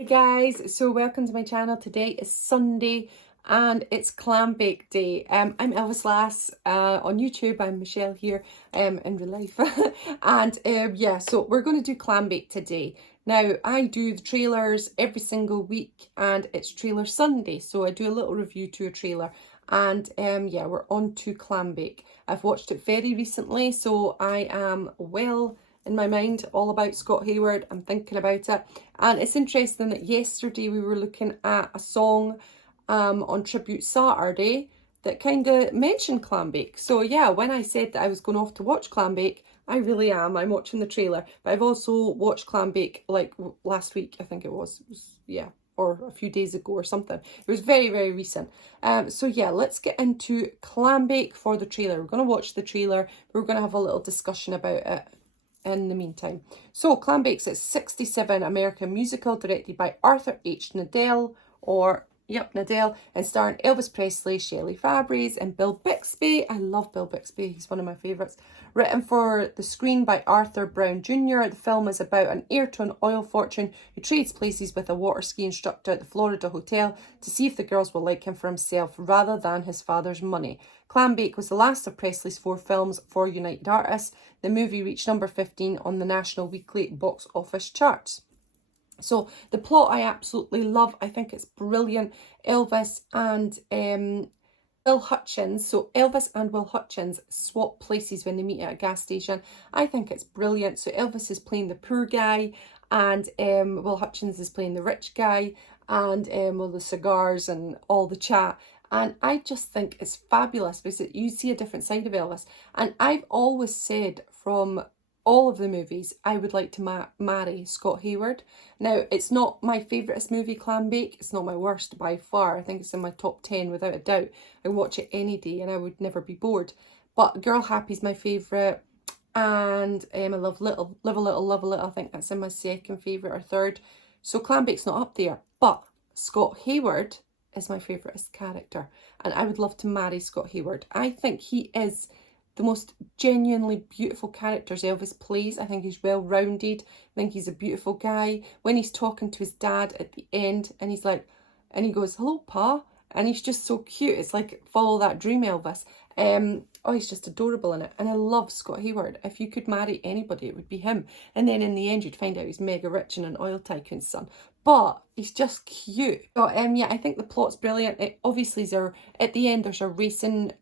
Hey guys, so welcome to my channel. Today is Sunday and it's Clambake Day. I'm Elvis Lass on YouTube. I'm Michelle here in real life. And yeah, so we're going to do Clambake today. Now, I do the trailers every single week and it's Trailer Sunday. So I do a little review to a trailer. And yeah, we're on to Clambake. I've watched it very recently, so I am well in my mind all about Scott Hayward. I'm thinking about it. And it's interesting that yesterday we were looking at a song on Tribute Saturday that kind of mentioned Clambake. So yeah, when I said that I was going off to watch Clambake, I really am. I'm watching the trailer. But I've also watched Clambake like last week, I think it was yeah, or a few days ago or something. It was very, very recent. So yeah, let's get into Clambake for the trailer. We're going to watch the trailer. We're going to have a little discussion about it in the meantime. So Clambake's a 67 American musical directed by Arthur H. Nadell, Nadell, and starring Elvis Presley, Shelley Fabares, and Bill Bixby. I love Bill Bixby, he's one of my favourites. Written for the screen by Arthur Brown Jr., the film is about an heir to an oil fortune who trades places with a water ski instructor at the Florida hotel to see if the girls will like him for himself rather than his father's money. Clambake was the last of Presley's 4 films for United Artists. The movie reached number 15 on the National Weekly box office charts. So the plot I absolutely love. I think it's brilliant. Elvis and Will Hutchins. So Elvis and Will Hutchins swap places when they meet at a gas station. I think it's brilliant. So Elvis is playing the poor guy and Will Hutchins is playing the rich guy, and all the cigars and all the chat. And I just think it's fabulous because you see a different side of Elvis. And I've always said from all of the movies, I would like to marry Scott Hayward. Now, it's not my favouriteest movie, Clambake. It's not my worst by far. I think it's in my top 10 without a doubt. I watch it any day and I would never be bored. But Girl Happy's my favourite. And I love Live a Little, Love a Little. I think that's in my second favourite or third. So Clambake's not up there. But Scott Hayward is my favourite character, and I would love to marry Scott Hayward. I think he is the most genuinely beautiful characters Elvis plays. I think he's well-rounded. I think he's a beautiful guy. When he's talking to his dad at the end and he's like, and he goes, "Hello, Pa," and he's just so cute. It's like follow that dream, Elvis. Oh, he's just adorable in it. And I love Scott Hayward. If you could marry anybody, it would be him. And then in the end, you'd find out he's mega rich and an oil tycoon's son. But he's just cute. So, yeah, I think the plot's brilliant. It obviously is at the end, there's a racing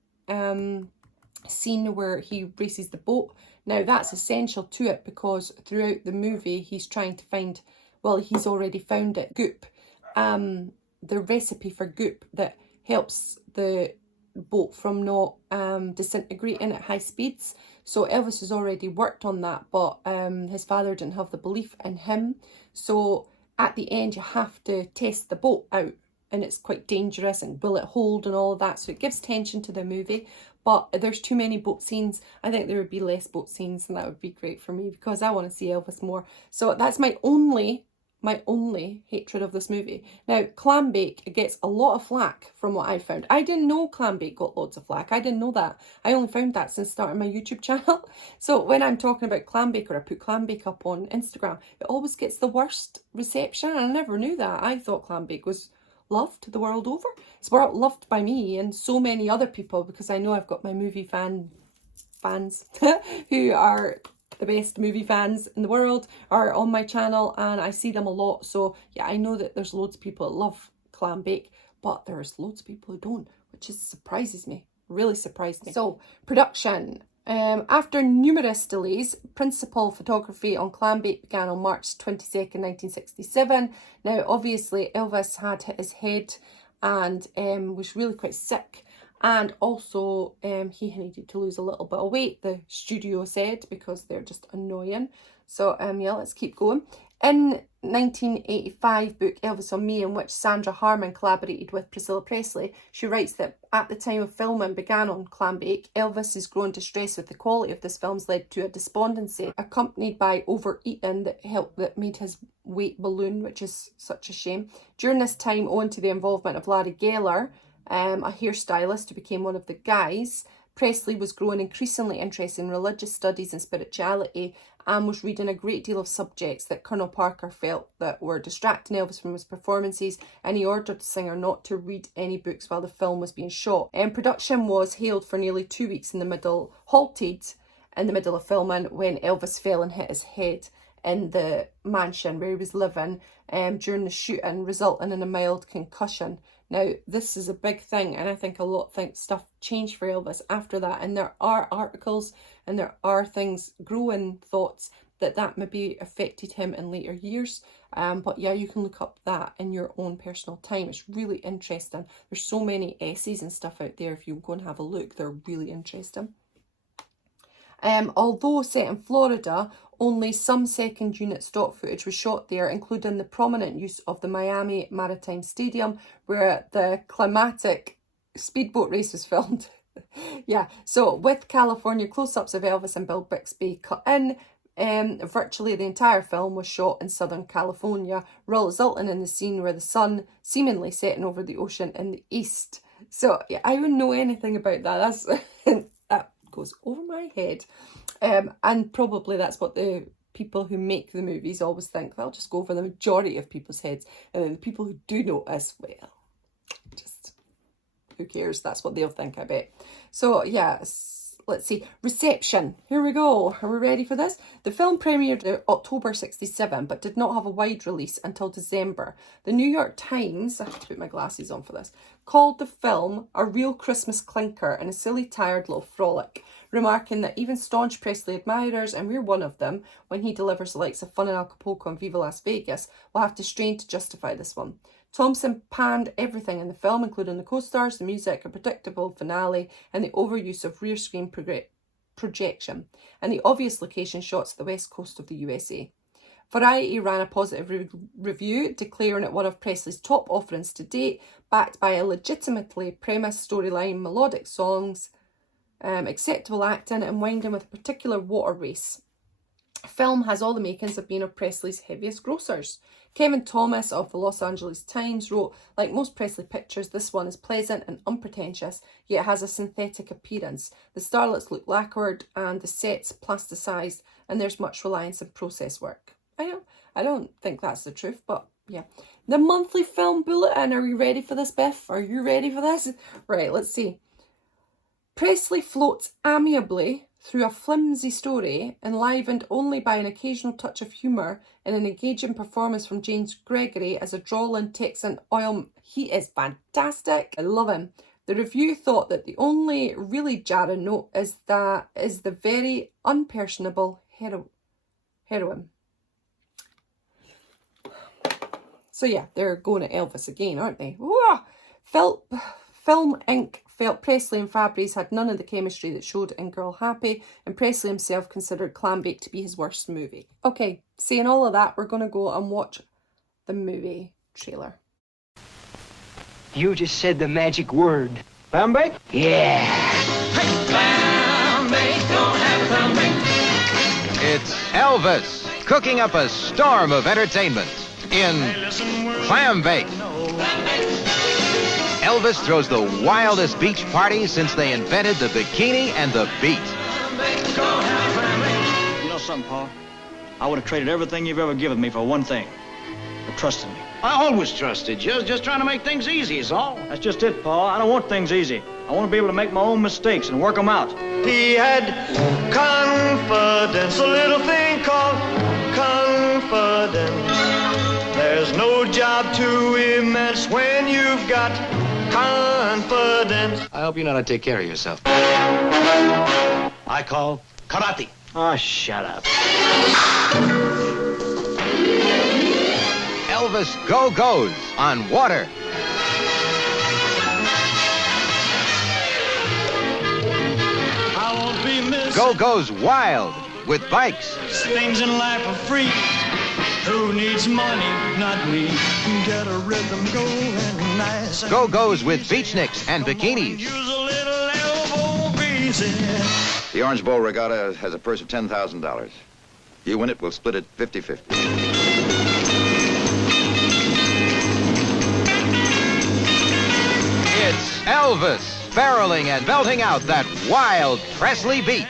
scene where he races the boat. Now, that's essential to it because throughout the movie, he's trying to find, well, he's already found it, goop. The recipe for goop that helps the boat from not disintegrating at high speeds. So Elvis has already worked on that, but his father didn't have the belief in him. So at the end, you have to test the boat out, and it's quite dangerous, and will it hold and all of that. So it gives tension to the movie, but there's too many boat scenes. I think there would be less boat scenes, and that would be great for me because I want to see Elvis more. So that's my only hatred of this movie. Now, Clambake gets a lot of flack from what I found. I didn't know Clambake got loads of flack. I didn't know that. I only found that since starting my YouTube channel. So when I'm talking about Clambake or I put Clambake up on Instagram, it always gets the worst reception. I never knew that. I thought Clambake was loved the world over. It's loved by me and so many other people because I know I've got my movie fans who are the best movie fans in the world are on my channel, and I see them a lot. So yeah, I know that there's loads of people that love Clambake, but there's loads of people who don't, which just surprises me, really surprised me. So production. After numerous delays, principal photography on Clambake began on March 22nd, 1967. Now, obviously, Elvis had hit his head and was really quite sick. And also, he needed to lose a little bit of weight, the studio said, because they're just annoying. So, yeah, let's keep going. In 1985 book Elvis on Me, in which Sandra Harmon collaborated with Priscilla Presley, she writes that at the time of filming began on Clambake, Elvis's growing distress with the quality of this film's led to a despondency, accompanied by overeating that made his weight balloon, which is such a shame. During this time, owing to the involvement of Larry Geller, a hairstylist who became one of the guys, Presley was growing increasingly interested in religious studies and spirituality, and was reading a great deal of subjects that Colonel Parker felt that were distracting Elvis from his performances, and he ordered the singer not to read any books while the film was being shot. Production was halted for nearly 2 weeks halted in the middle of filming when Elvis fell and hit his head in the mansion where he was living during the shooting, resulting in a mild concussion. Now, this is a big thing, and I think a lot think stuff changed for Elvis after that, and there are articles and there are things, growing thoughts that maybe affected him in later years. But yeah, you can look up that in your own personal time. It's really interesting. There's so many essays and stuff out there. If you go and have a look, they're really interesting. Although set in Florida, only some second unit stock footage was shot there, including the prominent use of the Miami Maritime Stadium where the Clambake speedboat race was filmed. Yeah, so with California close-ups of Elvis and Bill Bixby cut in, virtually the entire film was shot in Southern California, resulting in the scene where the sun seemingly setting over the ocean in the east. So yeah, I wouldn't know anything about that. That goes over my head. And probably that's what the people who make the movies always think. They'll just go over the majority of people's heads, and then the people who do notice, well, just who cares? That's what they'll think, I bet. So yeah, let's see. Reception. Here we go. Are we ready for this? The film premiered in October 1967, but did not have a wide release until December. The New York Times, I have to put my glasses on for this, called the film a real Christmas clinker and a silly, tired little frolic, remarking that even staunch Presley admirers, and we're one of them, when he delivers the likes of Fun in Acapulco and Viva Las Vegas, will have to strain to justify this one. Thompson panned everything in the film, including the co-stars, the music, a predictable finale, and the overuse of rear screen projection, and the obvious location shots at the west coast of the USA. Variety ran a positive review, declaring it one of Presley's top offerings to date, backed by a legitimately premised storyline, melodic songs, acceptable acting, and winding with a particular water race. The film has all the makings of being of Presley's heaviest grossers. Kevin Thomas of the Los Angeles Times wrote, like most Presley pictures, this one is pleasant and unpretentious, yet has a synthetic appearance. The starlets look lacquered and the sets plasticized, and there's much reliance on process work. I don't think that's the truth, but yeah. The monthly film bulletin. Are we ready for this, Biff? Are you ready for this? Right, let's see. Presley floats amiably through a flimsy story, enlivened only by an occasional touch of humour and an engaging performance from James Gregory as a drawling Texan oil. He is fantastic. I love him. The review thought that the only really jarring note is the very unpersonable heroine. So yeah, they're going at Elvis again, aren't they? Whoa! Film Inc. felt Presley and Fabry's had none of the chemistry that showed in Girl Happy, and Presley himself considered Clambake to be his worst movie. Okay, saying all of that, we're going to go and watch the movie trailer. You just said the magic word. Clambake? Yeah. Hey, Clambake, don't have Clambake. It's Elvis cooking up a storm of entertainment in Clambake. Elvis throws the wildest beach party since they invented the bikini and the beat. You know something, Paul? I would have traded everything you've ever given me for one thing. For trusting me. I always trusted you. Just trying to make things easy is all. That's just it, Paul. I don't want things easy. I want to be able to make my own mistakes and work them out. He had confidence, a little thing called confidence. There's no job too immense when you've got confidence. I hope you know how to take care of yourself. I call karate. Oh, shut up. Elvis Go-Go's on water. I won't be missed. Go-Go's wild with bikes. Things in life are free. Who needs money? Not me. Get a rhythm going nice. Go-Go's with beachnicks and bikinis. Use a little elbow grease. The Orange Bowl Regatta has a purse of $10,000. You win it, we'll split it 50-50. It's Elvis barreling and belting out that wild Presley beat.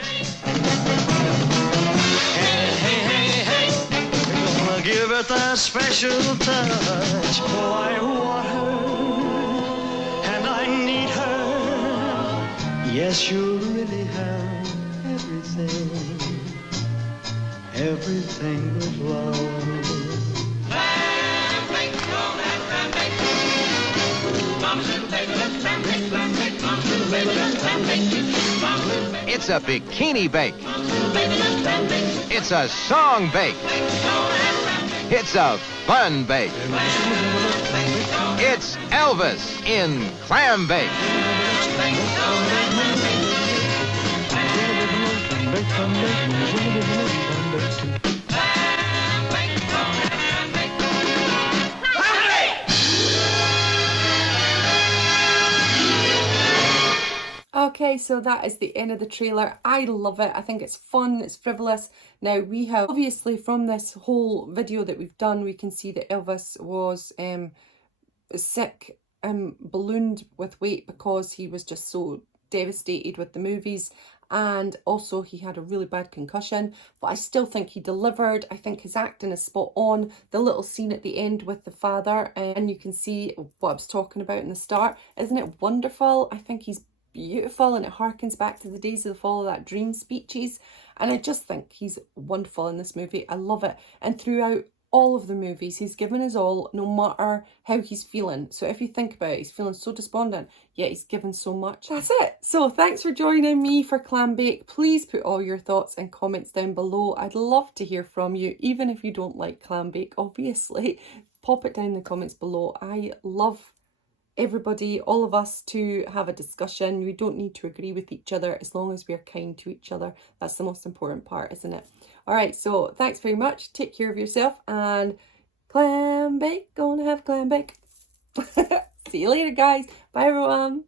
Hey, hey, hey, hey, we're gonna give it that special touch. Oh, I want her, and I need her. Yes, you really have everything, everything but love. Clambake, gonna have clambake. Mama's little baby loves clambake, clambake. Mama's little baby loves clambake. Mama's little baby. It's a bikini bake. Mama's little baby loves clambake. It's a song bake. Gonna have clambake. It's a fun bake. It's Elvis in Clambake. Okay, so that is the end of the trailer. I love it. I think it's fun, it's frivolous. Now, we have, obviously, from this whole video that we've done, we can see that Elvis was sick and ballooned with weight because he was just so devastated with the movies, and also he had a really bad concussion, but I still think he delivered. I think his acting is spot on. The little scene at the end with the father, and you can see what I was talking about in the start. Isn't it wonderful? I think he's beautiful, and it harkens back to the days of the Follow That Dream speeches, and I just think he's wonderful in this movie. I love it. And throughout all of the movies, he's given his all, no matter how he's feeling. So if you think about it, he's feeling so despondent, yet he's given so much. That's it. So thanks for joining me for Clambake. Please put all your thoughts and comments down below. I'd love to hear from you, even if you don't like Clambake, obviously. Pop it down in the comments below. I love everybody, all of us, to have a discussion. We don't need to agree with each other as long as we're kind to each other. That's the most important part, isn't it? All right, so thanks very much. Take care of yourself, and Clambake, gonna have Clambake. See you later, guys. Bye, everyone.